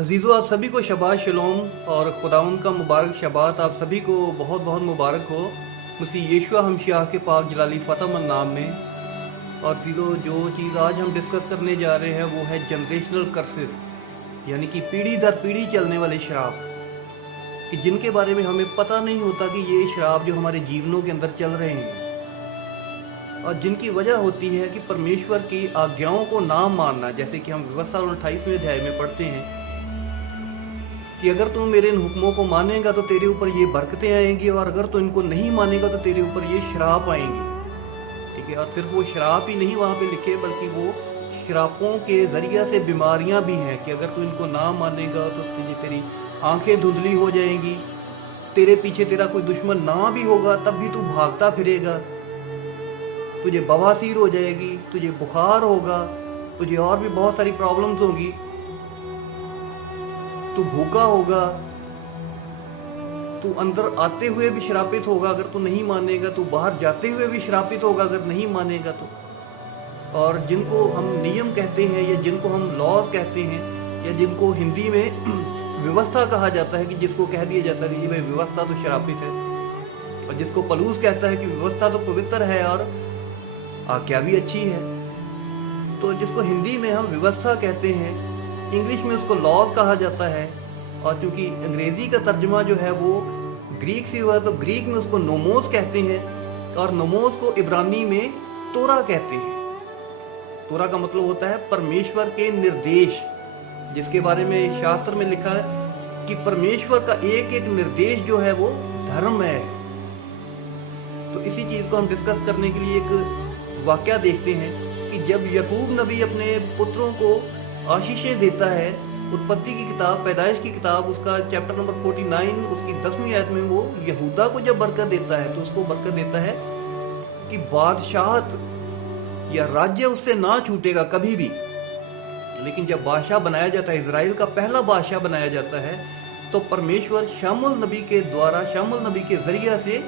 अजीज़ों, आप सभी को शबाश शलोम और खुदाउन का मुबारक शबात आप सभी को बहुत बहुत मुबारक हो मसीह यीशु हमशाह के पाक जलाली फ़तह नाम में। और अजीज़ों, जो चीज़ आज हम डिस्कस करने जा रहे हैं वो है जनरेशनल कर्सेस, यानी कि पीढ़ी दर पीढ़ी चलने वाले शराब, कि जिनके बारे में हमें पता नहीं होता कि ये शराब जो हमारे जीवनों के अंदर चल रहे हैं और जिनकी वजह होती है कि परमेश्वर की आज्ञाओं को ना मानना। जैसे कि हम व्यवस्था 28वें अध्याय में पढ़ते हैं कि अगर तू मेरे इन हुक्मों को मानेगा तो तेरे ऊपर ये बरकतें आएंगी, और अगर तू इनको नहीं मानेगा तो तेरे ऊपर ये श्राप आएंगे। ठीक है, और सिर्फ वो श्राप ही नहीं वहाँ पे लिखे, बल्कि वो श्रापों के जरिए से बीमारियाँ भी हैं कि अगर तू इनको ना मानेगा तो तेरी आंखें धुंधली हो जाएंगी, तेरे पीछे तेरा कोई दुश्मन ना भी होगा तब भी तू भागता फिरेगा, तुझे बवासीर हो जाएगी, तुझे बुखार होगा, तुझे और भी बहुत सारी प्रॉब्लम्स होगी, तू भूखा होगा, तू अंदर आते हुए भी श्रापित होगा अगर तू नहीं मानेगा, तू बाहर जाते हुए भी श्रापित होगा अगर नहीं मानेगा तो। और जिनको हम नियम कहते हैं या जिनको हम लॉज कहते हैं या जिनको हिंदी में व्यवस्था कहा जाता है, कि जिसको कह दिया जाता है कि भाई व्यवस्था तो श्रापित है, और जिसको पलूस कहता है कि व्यवस्था तो पवित्र है और आज्ञा भी अच्छी है। तो जिसको हिंदी में हम व्यवस्था कहते हैं, इंग्लिश में उसको लॉज कहा जाता है, और चूंकि अंग्रेजी का तर्जमा जो है वो ग्रीक से हुआ तो ग्रीक में उसको नोमोस कहते हैं, और नोमोस को इब्रानी में तोरा कहते हैं। तोरा का मतलब होता है परमेश्वर के निर्देश, जिसके बारे में शास्त्र में लिखा है कि परमेश्वर का एक एक निर्देश जो है वो धर्म है। तो इसी चीज को हम डिस्कस करने के लिए एक वाकया देखते हैं कि जब यकूब नबी अपने पुत्रों को आशीषें देता है, उत्पत्ति की किताब, पैदाइश की किताब, उसका चैप्टर नंबर 49 उसकी 10वीं आयत में वो यहूदा को जब बरकत देता है तो उसको बरकत देता है कि बादशाहत या राज्य उससे ना छूटेगा कभी भी। लेकिन जब बादशाह बनाया जाता है, इजराइल का पहला बादशाह बनाया जाता है, तो परमेश्वर शामुल नबी के द्वारा, शामुल नबी के जरिए से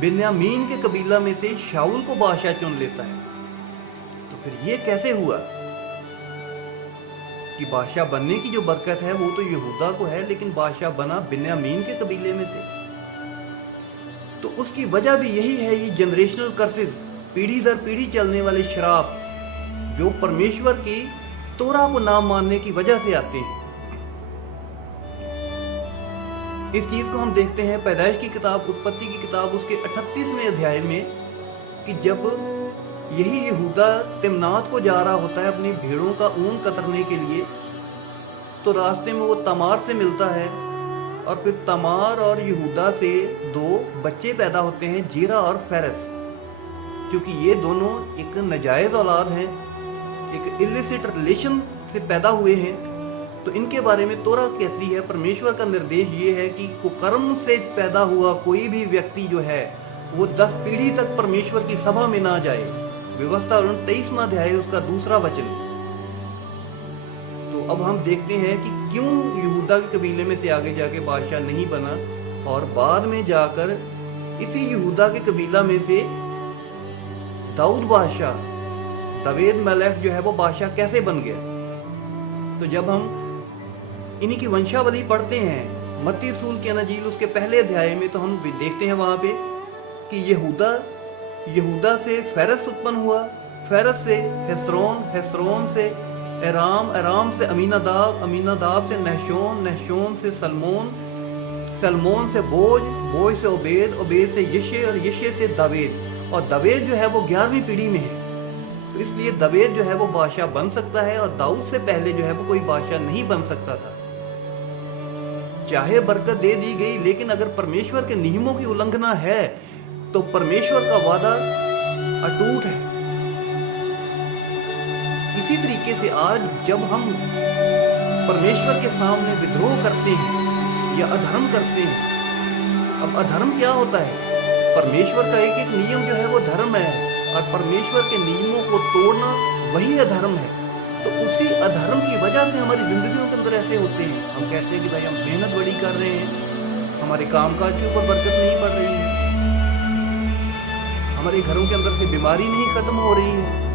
बिन्यामीन के कबीला में से शाऊल को बादशाह चुन लेता है। तो फिर ये कैसे हुआ कि बादशाह बनने की जो बरकत है वो तो यहूदा को है, लेकिन बादशाह बना बिन्यामीन के कबीले में से। तो उसकी वजह भी यही है, ये जनरेशनल कर्सेस, पीढ़ी दर पीढ़ी चलने वाले श्राप जो परमेश्वर की तोरा को ना मानने की वजह से आते हैं। इस चीज को हम देखते हैं पैदाइश की किताब, उत्पत्ति की किताब, उसके 38वें अध्याय में, कि जब यही यहूदा तिमनात को जा रहा होता है अपनी भेड़ों का ऊन कतरने के लिए, तो रास्ते में वो तमार से मिलता है, और फिर तमार और यहूदा से 2 बच्चे पैदा होते हैं, जीरा और फेरस। क्योंकि ये दोनों एक नाजायज औलाद हैं, एक इलिसिट रिलेशन से पैदा हुए हैं, तो इनके बारे में तोरा कहती है, परमेश्वर का निर्देश ये है कि कुकर्म से पैदा हुआ कोई भी व्यक्ति जो है वो 10 पीढ़ी तक परमेश्वर की सभा में ना जाए। व्यवस्था 23वां अध्याय उसका 2रा वचन। तो अब हम देखते हैं कि क्यों यहूदा के कबीले में से आगे जाके बादशाह नहीं बना, और बाद में जाकर इसी यहूदा के कबीला में से दाऊद बादशाह, दवेद मलेक जो है वो बादशाह कैसे बन गया। तो जब हम इन्हीं की वंशावली पढ़ते हैं मत्ती रसूल की अंजील उसके पहले अध्याय में, तो हम भी देखते हैं वहां पे कि यहूदा से फेरस उत्पन्न हुआ, फेरस से हेस्रोन, हेस्रोन से एराम, एराम से अमीनादाब, अमीनादाब से नहशोन, नहशोन से सलमोन, सलमोन से बोज, बोज से ओबेद, ओबेद से यिशे, और यिशे से दावेद। और दावेद जो है वो 11वीं पीढ़ी में है, तो इसलिए दावेद जो है वो बादशाह बन सकता है, और दाऊद से पहले जो है वो कोई बादशाह नहीं बन सकता था। चाहे बरकत दे दी गई, लेकिन अगर परमेश्वर के नियमों की उल्लंघना है तो परमेश्वर का वादा अटूट है। इसी तरीके से आज जब हम परमेश्वर के सामने विद्रोह करते हैं या अधर्म करते हैं, अब अधर्म क्या होता है? परमेश्वर का एक एक नियम जो है वो धर्म है, और परमेश्वर के नियमों को तोड़ना वही अधर्म है। तो उसी अधर्म की वजह से हमारी जिंदगियों के अंदर ऐसे होते हैं, हम कहते हैं कि भाई हम मेहनत बड़ी कर रहे हैं, हमारे कामकाज के ऊपर बरकत नहीं बढ़ रही है, हमारे घरों के अंदर से बीमारी नहीं खत्म हो रही है।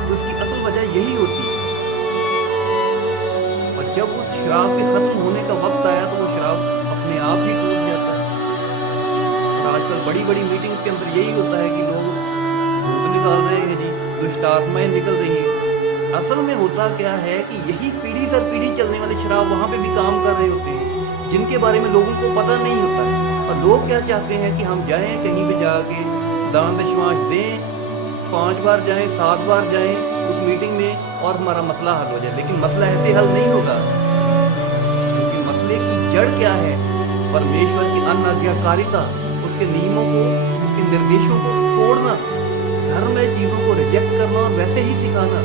तो इसकी असल वजह यही होती है जब उस शराब के खत्म होने का वक्त आया तो वो शराब अपने आप ही टूट जाता है। और आजकल बड़ी बड़ी मीटिंग के अंदर यही होता है कि लोग भूत निकाल रहे हैं जी, दुष्ट आत्माएं निकल रही हैं। असल में होता क्या है कि यही पीढ़ी दर पीढ़ी चलने वाले शराब वहाँ पे भी काम कर रहे होते हैं, जिनके बारे में लोगों को पता नहीं होता है। और लोग क्या चाहते हैं कि हम जाएं कहीं पे जाके दान दशमाश दें, 5 बार जाएं 7 बार जाएं उस मीटिंग में और हमारा मसला हल हो जाए। लेकिन मसला ऐसे हल नहीं होगा, क्योंकि मसले की जड़ क्या है? परमेश्वर की अनाज्ञाकारिता, उसके नियमों को, उसके निर्देशों को तोड़ना, धर्म में चीजों को रिजेक्ट करना और वैसे ही सिखाना।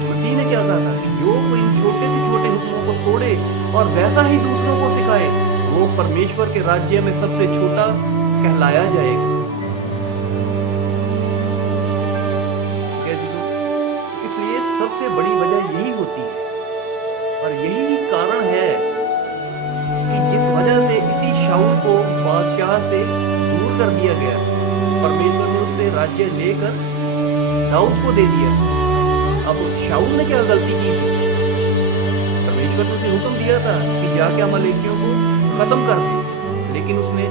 मसीह ने क्या कहा था कि जो कोई इन छोटे से छोटे हुक्मों को तोड़े और वैसा ही दूसरों को सिखाए, वो परमेश्वर के राज्य में सबसे छोटा कहलाया जाएगा। इसलिए सबसे बड़ी वजह यही होती है और यही कारण है कि जिस वजह से इसी शाऊल को बादशाह से दूर कर दिया गया, परमेश्वर ने उससे राज्य लेकर दाऊद को दे दिया। अब शाऊल ने क्या गलती की थी? परमेश्वर ने उसे हुक्म दिया था कि जाके अमालेकियों को खत्म कर दे, लेकिन उसने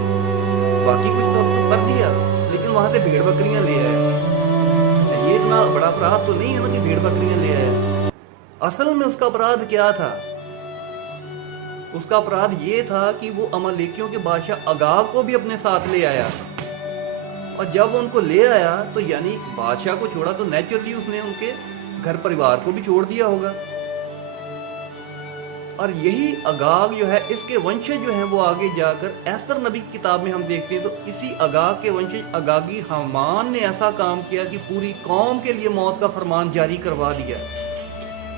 बाकी कुछ तो कर दिया, लेकिन वहां से भेड़ बकरियां ले आया। ये इतना बड़ा अपराध तो नहीं है ना कि भेड़ बकरियां ले आया। असल में उसका अपराध क्या था? उसका अपराध ये था कि वो अमालेकियों के बादशाह अगाग को भी अपने साथ ले आया। और जब उनको ले आया तो यानी बादशाह को छोड़ा तो नेचुरली उसने उनके घर परिवार को भी छोड़ दिया होगा। और यही अगाग जो है, इसके वंशज जो हैं वो आगे जाकर एस्तर नबी की किताब में हम देखते हैं तो इसी अगाग के वंशज अगागी हामान ने ऐसा काम किया कि पूरी कौम के लिए मौत का फरमान जारी करवा दिया।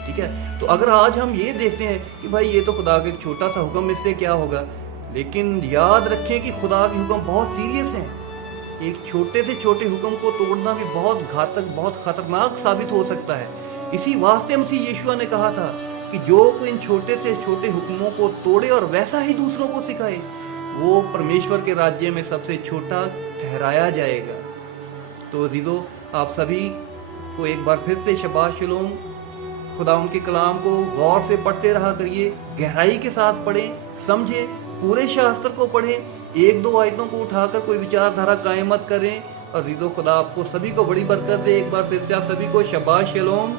ठीक है, तो अगर आज हम ये देखते हैं कि भाई ये तो खुदा का एक छोटा सा हुक्म, इससे क्या होगा, लेकिन याद रखें कि खुदा के हुक्म बहुत सीरियस हैं। एक छोटे से छोटे हुक्म को तोड़ना भी बहुत घातक, बहुत खतरनाक साबित हो सकता है। इसी वास्ते मसीह यीशु ने कहा था कि जो कोई इन छोटे से छोटे हुक्मों को तोड़े और वैसा ही दूसरों को सिखाए, वो परमेश्वर के राज्य में सबसे छोटा ठहराया जाएगा। तो अजीजों, आप सभी को एक बार फिर से शबाश शलोम। खुदा उनके कलाम को गौर से पढ़ते रहा करिए, गहराई के साथ पढ़ें, समझें, पूरे शास्त्र को पढ़ें, 1-2 आयतों को उठाकर कोई विचारधारा कायम मत करें। और अजीजों, खुदा आपको सभी को बड़ी बरकत दे। एक बार फिर से आप सभी को शबाश शलोम।